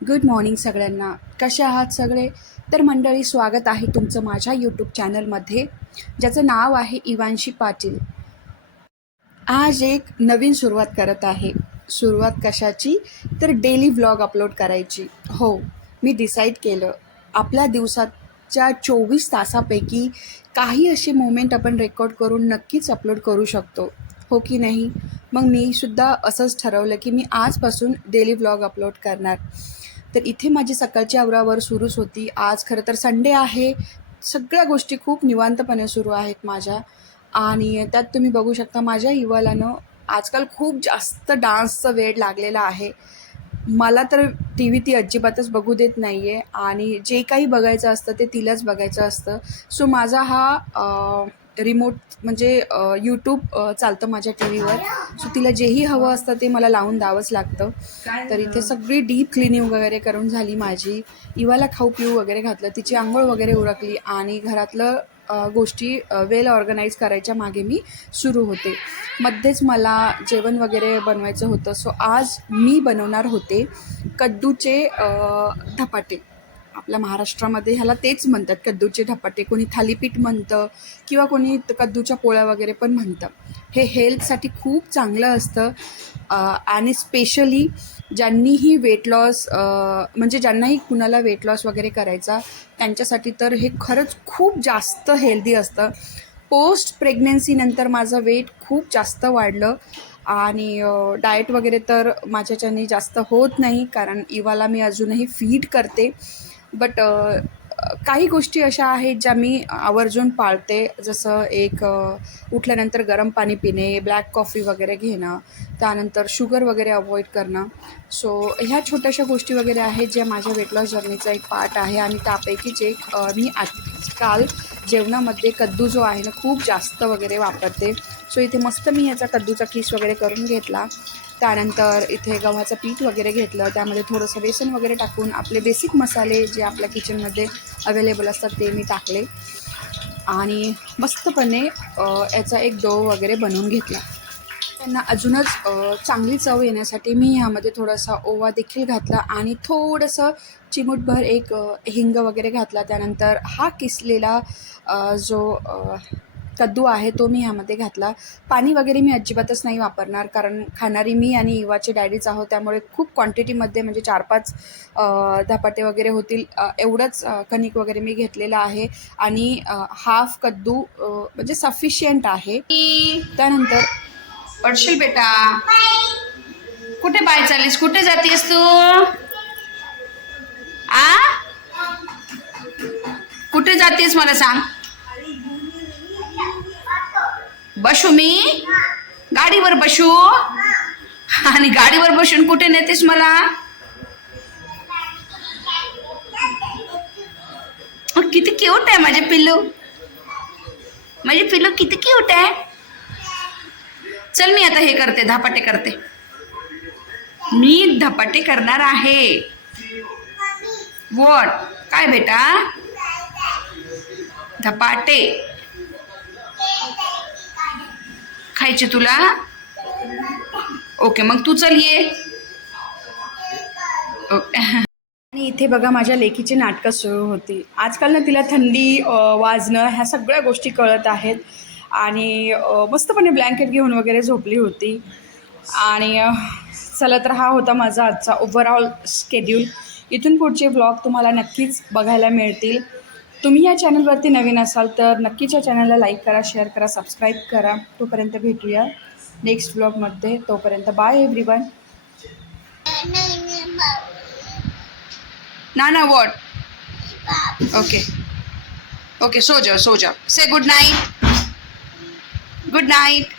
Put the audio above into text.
Good morning सगळ्यांना. कसे आहात सगळे? तर मंडळी, स्वागत आहे तुमचं माझ्या यूट्यूब चॅनलमध्ये, ज्याचं नाव आहे इवांशी पाटील. आज एक नवीन सुरुवात करत आहे. सुरुवात कशाची? तर डेली व्लॉग अपलोड करायची. हो, मी डिसाईड केलं, आपल्या दिवसाच्या 24 तासापैकी काही असे मोमेंट आपण रेकॉर्ड करून नक्कीच अपलोड करू शकतो, हो की नाही? मग मीसुद्धा असंच ठरवलं की मी आजपासून डेली व्लॉग अपलोड करणार. तर इथे माझी सकाळची आवरावर सुरूच होती. आज खरं तर संडे आहे. सगळ्या गोष्टी खूप निवांतपणे सुरू आहेत माझ्या. आणि त्यात तुम्ही बघू शकता माझ्या युवालानं आजकाल खूप जास्त डान्सचं वेड लागलेलं आहे. मला तर टी व्ही ती अजिबातच बघू देत नाही आहे आणि जे काही बघायचं असतं ते तिलाच बघायचं असतं. सो माझा हा रिमोट म्हणजे यूट्यूब चालतं माझ्या टी व्हीवर. सो तिला जेही हवं असतं ते मला लावून द्यावंच लागतं. तर इथे सगळी डीप क्लिनिंग वगैरे करून झाली माझी. इवाला खाऊ पिऊ वगैरे घातलं, तिची आंघोळ वगैरे उरकली आणि घरातलं गोष्टी वेल ऑर्गनाईज करायच्या मागे मी सुरू होते. मध्येच मला जेवण वगैरे बनवायचं होतं. सो आज मी बनवणार होते कद्दूचे धपाटे. आपल्या महाराष्ट्रामध्ये ह्याला तेच म्हणतात, कद्दूचे धपाटे. कोणी थालीपीठ म्हणतं किंवा कोणी कद्दूच्या पोळ्या वगैरे पण म्हणतं. हे हेल्थसाठी खूप चांगलं असतं आणि स्पेशली ज्यांनीही वेट लॉस म्हणजे ज्यांनाही कुणाला वेट लॉस वगैरे करायचा त्यांच्यासाठी तर हे खरंच खूप जास्त हेल्दी असतं. पोस्ट प्रेग्नन्सीनंतर माझं वेट खूप जास्त वाढलं आणि डाएट वगैरे तर माझ्याच्याने जास्त होत नाही, कारण इवाला मी अजूनही फीड करते. बट काही गोष्टी अशा आहेत ज्या मी आवर्जून पाळते. जसं उठल्यानंतर गरम पाणी पिणे, ब्लॅक कॉफी वगैरे घेणं, त्यानंतर शुगर वगैरे अवॉइड करणं. सो ह्या छोट्याशा गोष्टी वगैरे आहेत ज्या माझ्या वेट लॉस जर्नीचा एक पार्ट आहे आणि त्यापैकीच एक मी आजकाल जेवणामध्ये कद्दू जो आहे ना खूप जास्त वगैरे वापरते. सो इथे मस्त मी याचा कद्दूचा किस वगैरे करून घेतला. त्यानंतर इथे गव्हाचं पीठ वगैरे घेतलं, त्यामध्ये थोडंसं बेसन वगैरे टाकून आपले बेसिक मसाले जे आपल्या किचनमध्ये अवेलेबल असतात ते मी टाकले आणि मस्तपणे याचा एक डो वगैरे बनवून घेतला. त्यांना अजूनच चांगली चव येण्यासाठी मी ह्यामध्ये थोडासा ओवा देखील घातला आणि थोडंसं चिमूटभर एक हिंग वगैरे घातला. त्यानंतर हा किसलेला जो कद्दू आहे तो मी ह्यामध्ये घातला. पाणी वगैरे मी अजिबातच नाही वापरणार, कारण खाणारी मी आणि इवाचे डॅडीच आहोत, त्यामुळे खूप क्वांटिटीमध्ये म्हणजे 4-5 धपाटे वगैरे होतील एवढंच कणिक वगैरे मी घेतलेलं आहे आणि हाफ कद्दू म्हणजे सफिशियंट आहे. त्यानंतर पडशील बेटा. कुठे पाय चालीस? कुठे जातीस तू? आ कुठे जातीस मला सांग. बसू मी गाडीवर बसू? आणि गाडीवर बसून कुठे नेतेस मला? किती क्यूट आहे माझे पिल्लू. माझे पिल्लू किती क्यूट आहे. चल मी आता हे करते, धपाटे करते. मी धपाटे करणार आहे. व्हॉट? काय बेटा? धपाटे खायचे तुला? ओके, मग तू चल ये. ओके. आणि इथे बघा माझ्या लेकीची नाटकं सुरू होती. आजकाल ना तिला थंडी वाजणं ह्या सगळ्या गोष्टी कळत आहेत आणि मस्तपणे ब्लँकेट घेऊन वगैरे झोपली होती. आणि चला तर हा होता माझा आजचा ओव्हरऑल स्केड्यूल. इथून पुढचे व्लॉग तुम्हाला नक्कीच बघायला मिळतील. तुम्ही या चॅनलवरती नवीन असाल तर नक्कीच या चॅनलला लाईक करा, शेअर करा, सबस्क्राईब करा. तोपर्यंत भेटूया नेक्स्ट व्लॉगमध्ये. तोपर्यंत बाय एव्हरीवन. नाना व्हॉट? ओके ओके, सो जाओ सो जाओ. Say good night. Good Knight.